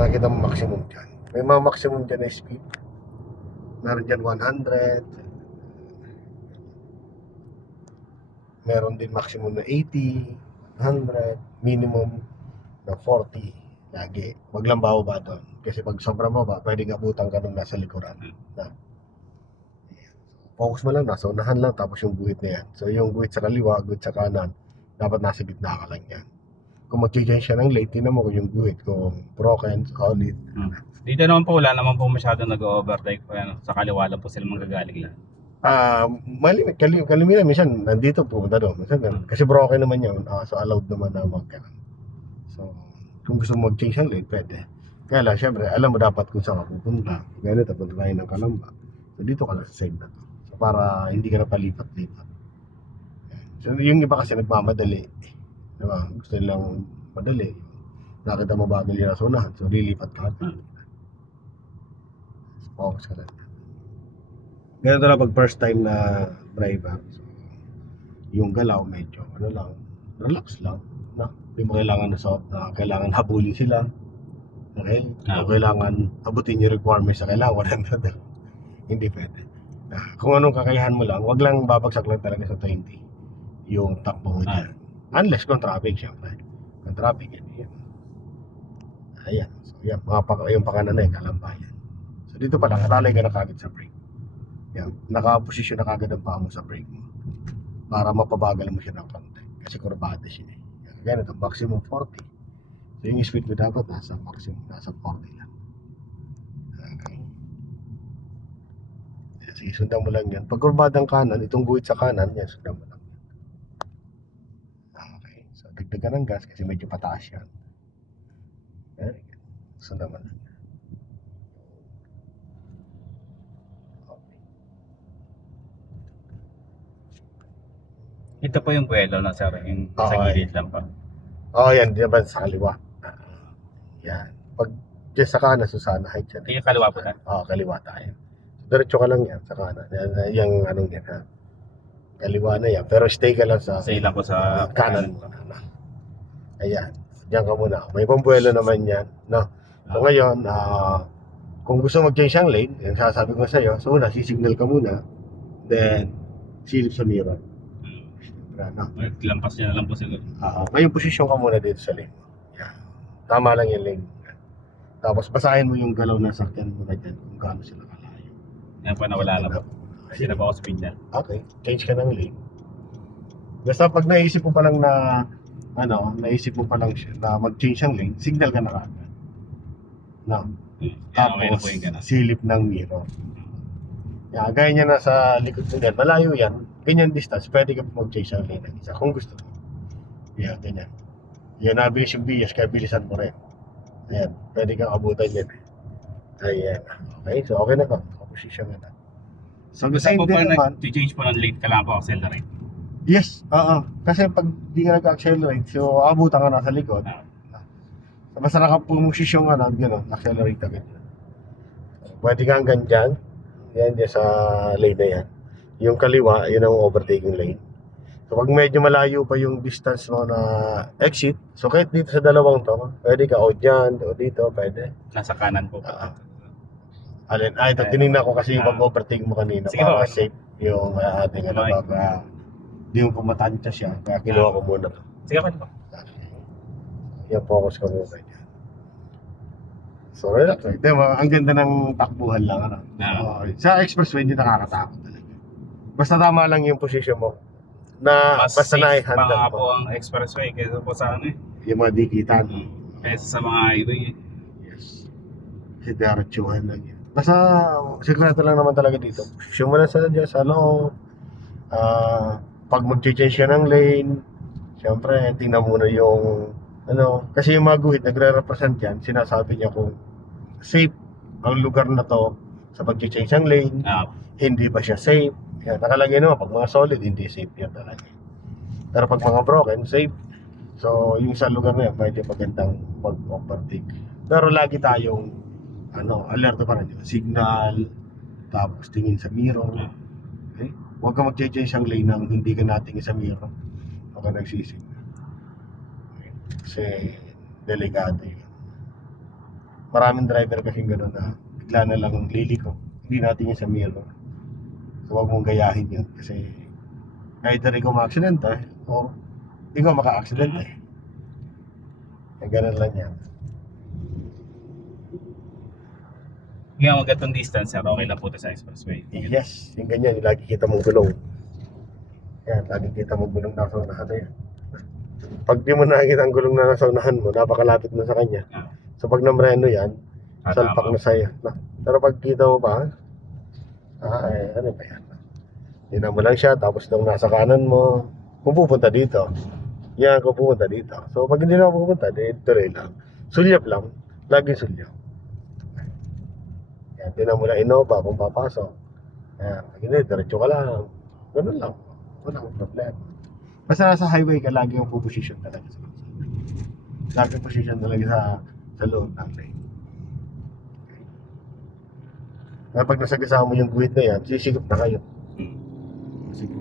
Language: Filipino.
makikita mo maximum dyan. May mga maximum dyan na speed. Meron dyan 100. Meron din maximum na 80, 100, minimum na 40. Lagi. Wag lang bababa doon. Kasi pag sobrang baba, pwedeng abutan ka nung nasa likuran. Na. Focus mo lang, nasa unahan lang, tapos yung guhit na yan. So yung guhit sa kaliwa, guhit sa kanan, dapat nasa gitna ka lang yan. Kung mag-change siya ng late, tinan mo kung yung guhit, kung broken, solid. Dito naman po, wala naman po masyado nag-overtake po yan. Sa kaliwa lang po sila manggagaling lang. Kalimitan, minsan nandito pupunta doon. Minsan, kasi broken naman yun, so allowed naman na magkaroon. So, kung gusto mo mag-change ang lane, pwede. Kaya lang, syempre, alam mo dapat kung saan ka pupunta. Ganito, punta tayo ng Kalamba. So, dito ka lang sa side na to. So, para hindi ka na palipat-lipat. So, yung iba kasi nagmamadali. Diba? Gusto nilang madali. Nakita mo bagal yung nasa unahan. So, lilipat ka. So, focus ka lang. Ganito lang pag first time na driver. So, yung galaw medyo, relax lang. Hindi mo kailangan kailangan habulin sila. Okay? O kailangan abutin yung requirements sa kailangan. Hindi pwede. Kung anong kakayahan mo lang, wag lang babagsak lang talaga sa 20 yung takbo mo dyan. Unless kung traffic, syempre. Kung traffic, yan. Ayan. So, yan. Yung pakanan na yung kalambayan. So, dito pa lang, alalay ka na kagad sa brake. Yan. Nakaposisyon na kagad ang paa mo sa brake mo. Para mapabagal mo siya ng konti. Kasi kurbada siya. Ganito, maximum 40. So yung speed mo dapat nasa maximum, nasa 40 lang. Okay. Sige, sundan mo lang yan. Pag kurbadang kanan, itong guhit sa kanan, yan, sundan mo lang. Okay. So dagdagan ng gas kasi medyo pataas yan. Okay. Sundan mo lang. Ito po yung buwelo na sir, yung sa gilid lang pa. Yan, di ba sa kaliwa? Yan. Pag dyan sa kanan, Susana Heights yan. Yung kaliwa po tayo? Kaliwa tayo. Diretso ka lang yan sa kanan. Yung anong yan ha. Kaliwa na yan. Pero stay ka lang sa Stay lang po sa kanan mo na. Ayan. Diyan ka muna. May pambuelo naman yan. No? So ngayon, kung gusto mag-change ang lane, yung sasabi ko sa iyo, so una, sisignal ka muna. Then, silip sa mirror. No? Lampas niya na lang po siguro. Ngayon, posisyon ka muna dito sa lane. Yan. Tama lang yung lane. Tapos, basahin mo yung galaw na sakyan mo na dyan kung gaano sila kalayo. Yan po, nawala na po. Kasi na po ako speed niya. Okay, change ka ng lane. Basta pag naisip mo pa lang na mag-change ang lane, signal ka na kagad. No? Tapos, silip ng mirror. Yan, gaya niya na sa likod mo yan, malayo yan, ganyan distance, pwede ka mag-change ang lane ng isa kung gusto mo. Yan, ganyan. Yan, nabilis yung bias, kaya bilisan mo rin. Ayan, pwede kang abutan yan. Ayan. Okay, so okay na to. Position na. So, gusto po pa nag-change po ng lane, kailangan po accelerate. Yes, kasi pag di ka nag-accelerate, so abutan ka na sa likod. So, basta nakapumusisyon ka na, gano'n, accelerate agad. Pwede kang ganyan. Yan, dyan sa lane na yan. Yung kaliwa, yun ang overtaking lane. So pag medyo malayo pa yung distance mo na exit, so kahit dito sa dalawang to, pwede ka o dyan, o dito, pwede. Nasa kanan po. Ito, tinignan ko kasi yung pag-overtake mo kanina. Sige para po. safe yung ating baga di mo pumatansya siya. Kaya kinuha ko muna to. Sige po. Yan, focus ka muna dyan. So, relax. Ang ganda ng takbuhan lang. Sa expressway, hindi nakakatakot talaga. Basta tama lang yung position mo. Mas Basta safe na-handle pa nga mo. po ang expressway kaysa po sa Yung mga dikitan. Kaysa sa mga highway. Yes. Kasi diretsuhan lang yan. Basta, sikreto lang naman talaga dito. Position mo lang sa loob. Pag mag-change ka ng lane, syempre, tingnan muna yung kasi yung mga guhit, nagre-represent yan, sinasabi niya kung safe ang lugar na to sa pag-change ng lane, hindi ba siya safe. Yan, nakalagay naman, pag mga solid, hindi safe yan talaga. Pero pag mga broken, safe. So, yung sa lugar na yan, pwede magandang mag-overtake. Pero lagi tayong, alerto pa rin. Signal, tapos tingin sa mirror. Okay? Huwag ka mag-change ang lane nang hindi ka natingin sa mirror. Huwag ka nagsisignal. Okay? Kasi, delikado yun. maraming driver kasing gano'n na bigla na lang liliko. Hindi natin yung sa mirror. So huwag mong gayahin yun kasi either ikaw ma-accidente o ikaw maka-accidente. Ganun lang yan. Yung mga gatong distance, sir, okay lang po ito sa expressway. Yes, yung ganyan, yung lagi kita mong gulong. Yan, lagi kita mong gulong nasa unahan na yan. Pag di mo nakikita ang gulong na nasa unahan mo, napakalapit mo sa kanya. Ah. So pag namreno yan, salpak Tama. na sa'yo. Pero pag kita mo pa, ano ba yan? Tingnan mo lang siya, tapos nung nasa kanan mo, kung pupunta dito. Yan, kung pupunta dito. So pag hindi na ako pupunta, tuloy lang. Sulyap lang, laging sulyap. Yan, tingnan mo lang Innova kung papasok. Yan, pag hindi, diretso ka lang. Ganun lang. Walang problema. Basta nasa highway ka, lagi yung position talaga sa lagi yung position talaga sa loob ng lane. Kaya pag nasagasama mo yung guhit na yan, sisigop na kayo. Hmm. Sige.